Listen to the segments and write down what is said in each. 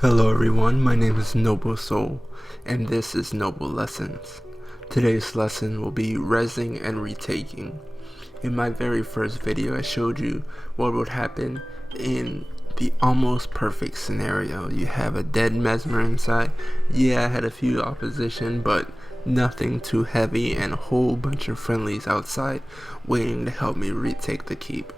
Hello everyone, my name is Noble Soul, and this is Noble Lessons. Today's lesson will be resing and retaking. In my very first video, I showed you what would happen in the almost perfect scenario. You have a dead Mesmer inside. Yeah, I had a few opposition, but nothing too heavy, and a whole bunch of friendlies outside waiting to help me retake the keep.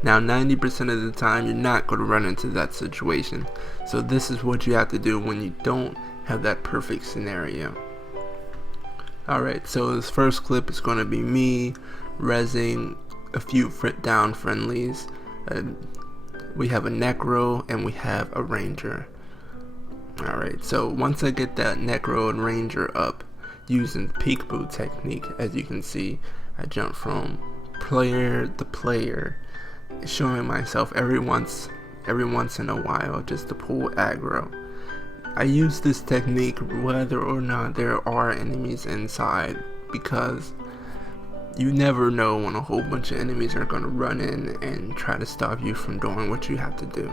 Now 90% of the time you're not going to run into that situation, so this is what you have to do when you don't have that perfect scenario. Alright, so this first clip is going to be me resing a few down friendlies. We have a Necro and we have a Ranger. Alright, so once I get that Necro and Ranger up using the peekaboo technique, as you can see, I jump from player to player, showing myself every once in a while just to pull aggro. I use this technique whether or not there are enemies inside, because you never know when a whole bunch of enemies are going to run in and try to stop you from doing what you have to do.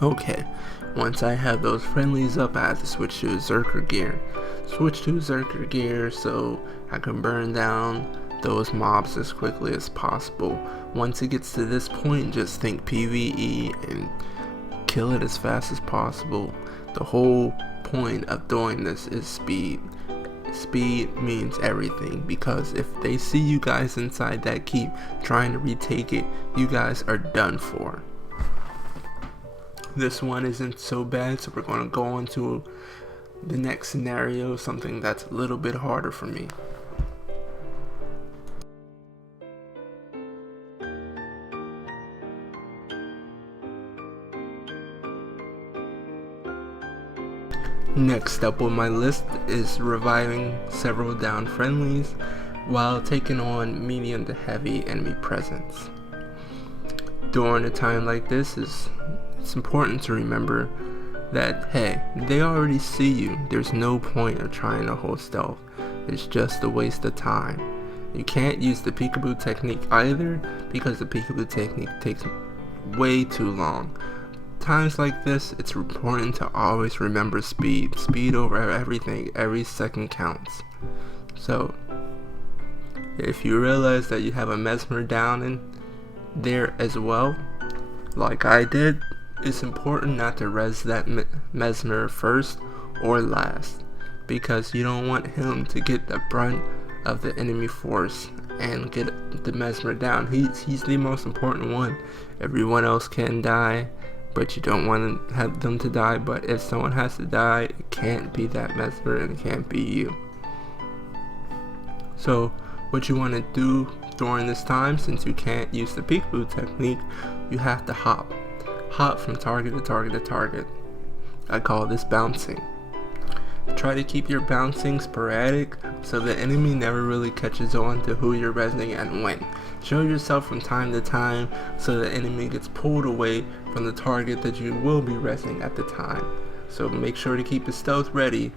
Okay, once I have those friendlies up, I have to switch to Zerker gear. So I can burn down those mobs as quickly as possible. Once it gets to this point, just think PvE and kill it as fast as possible. The whole point of doing this is speed. Speed means everything, because if they see you guys inside that keep trying to retake it, you guys are done for. This one isn't so bad, so we're going to go on to the next scenario, something that's a little bit harder for me. Next up on my list is reviving several down friendlies while taking on medium to heavy enemy presence. During a time like this, it's important to remember that, hey, they already see you. There's no point of trying to hold stealth. It's just a waste of time. You can't use the peekaboo technique either, because the peekaboo technique takes way too long. Times like this, it's important to always remember speed. Speed over everything. Every second counts. So if you realize that you have a Mesmer down in there as well, like I did, it's important not to res that Mesmer first or last, because you don't want him to get the brunt of the enemy force and get the Mesmer down. He's the most important one. Everyone else can die, but you don't want to have them to die. But if someone has to die, it can't be that Mesmer and it can't be you. So what you want to do during this time, since you can't use the peekaboo technique, you have to hop from target to target to target. I call this bouncing. Try to keep your bouncing sporadic so the enemy never really catches on to who you're resing and when. Show yourself from time to time so the enemy gets pulled away from the target that you will be resing at the time. So make sure to keep the stealth ready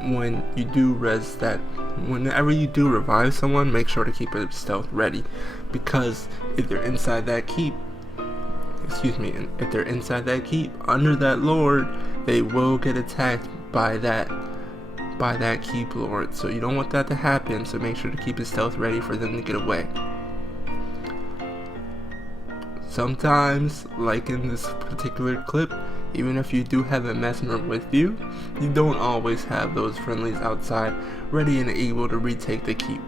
when you do res that. Whenever you do revive someone, make sure to keep it stealth ready, because if they're inside that keep, under that lord, they will get attacked by that keep lord. So you don't want that to happen, so make sure to keep his stealth ready for them to get away. Sometimes, like in this particular clip, even if you do have a Mesmer with you, you don't always have those friendlies outside ready and able to retake the keep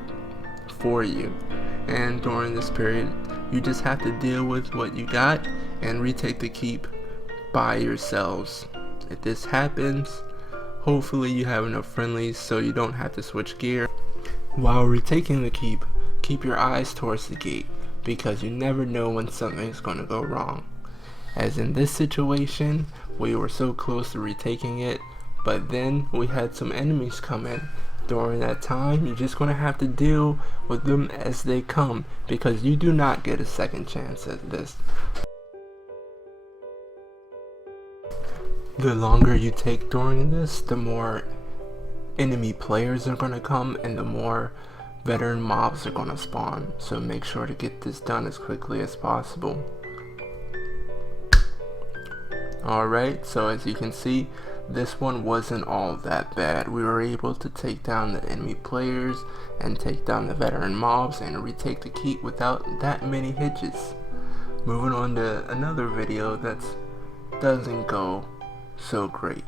for you. And during this period, you just have to deal with what you got and retake the keep by yourselves. If this happens, hopefully you have enough friendlies so you don't have to switch gear. While retaking the keep, keep your eyes towards the gate, because you never know when something is going to go wrong. As in this situation, we were so close to retaking it, but then we had some enemies come in. During that time, you're just going to have to deal with them as they come, because you do not get a second chance at this. The longer you take during this, the more enemy players are going to come and the more veteran mobs are going to spawn. So make sure to get this done as quickly as possible. Alright, so as you can see, this one wasn't all that bad. We were able to take down the enemy players and take down the veteran mobs and retake the keep without that many hitches. Moving on to another video that doesn't go so great.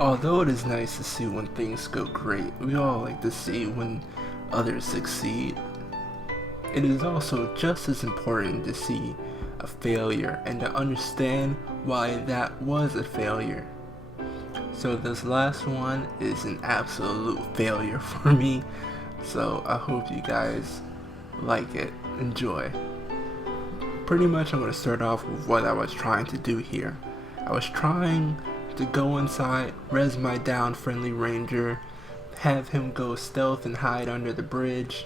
Although it is nice to see when things go great, we all like to see when others succeed. It is also just as important to see a failure and to understand why that was a failure. So this last one is an absolute failure for me, so I hope you guys like it, enjoy. Pretty much I'm going to start off with what I was trying to do here. I was trying to go inside, res my down friendly ranger, have him go stealth and hide under the bridge.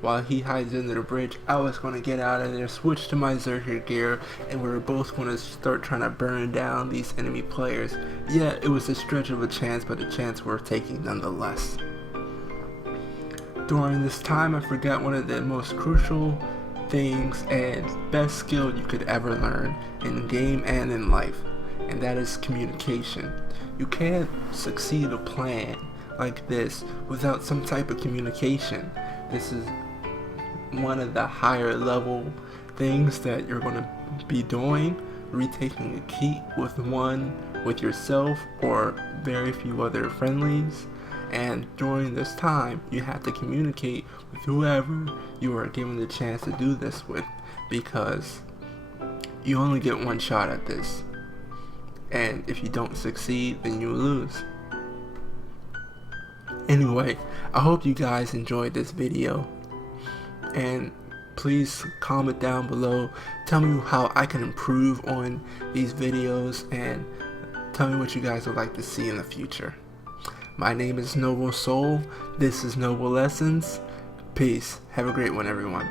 While he hides under the bridge, I was going to get out of there, switch to my Zerker gear, and we were both going to start trying to burn down these enemy players. Yeah, it was a stretch of a chance, but a chance worth taking nonetheless. During this time, I forgot one of the most crucial things and best skill you could ever learn in game and in life, and that is communication. You can't succeed a plan like this without some type of communication. This is one of the higher level things that you're going to be doing, retaking a keep with yourself or very few other friendlies. And during this time, you have to communicate with whoever you are given the chance to do this with, because you only get one shot at this. And if you don't succeed, then you lose. Anyway, I hope you guys enjoyed this video. And please comment down below. Tell me how I can improve on these videos, and tell me what you guys would like to see in the future. My name is Noble Soul. This is Noble Lessons. Peace. Have a great one, everyone.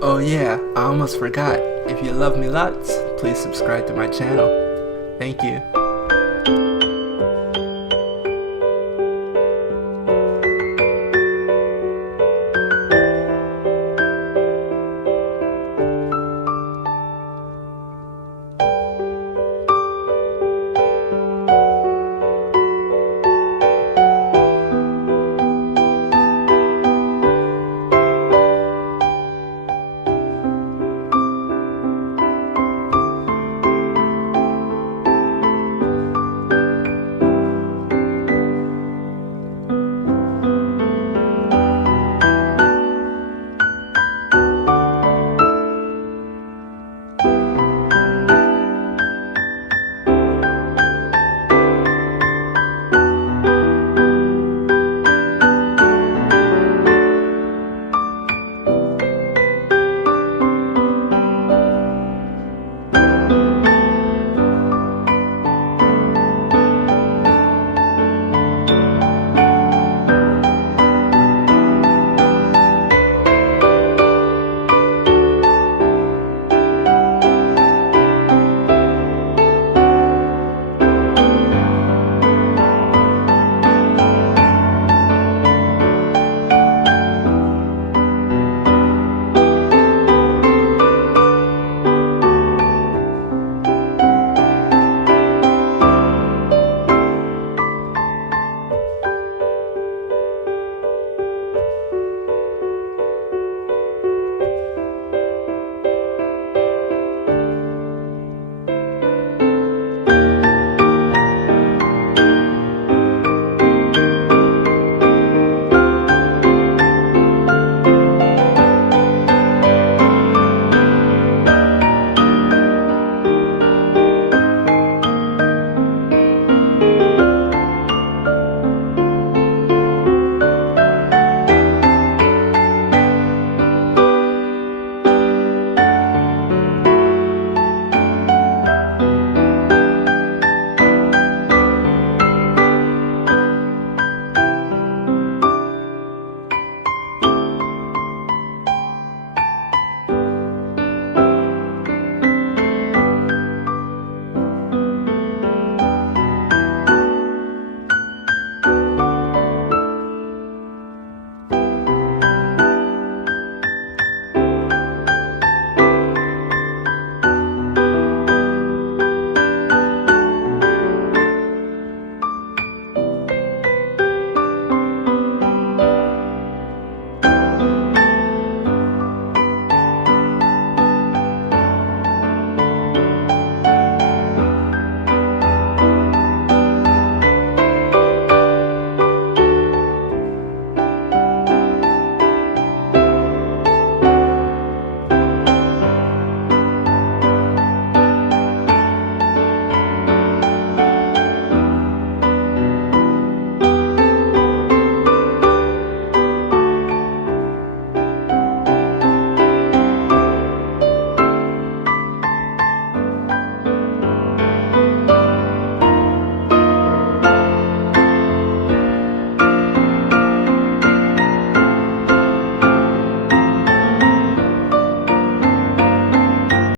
Oh yeah, I almost forgot. If you love me lots, please subscribe to my channel. Thank you.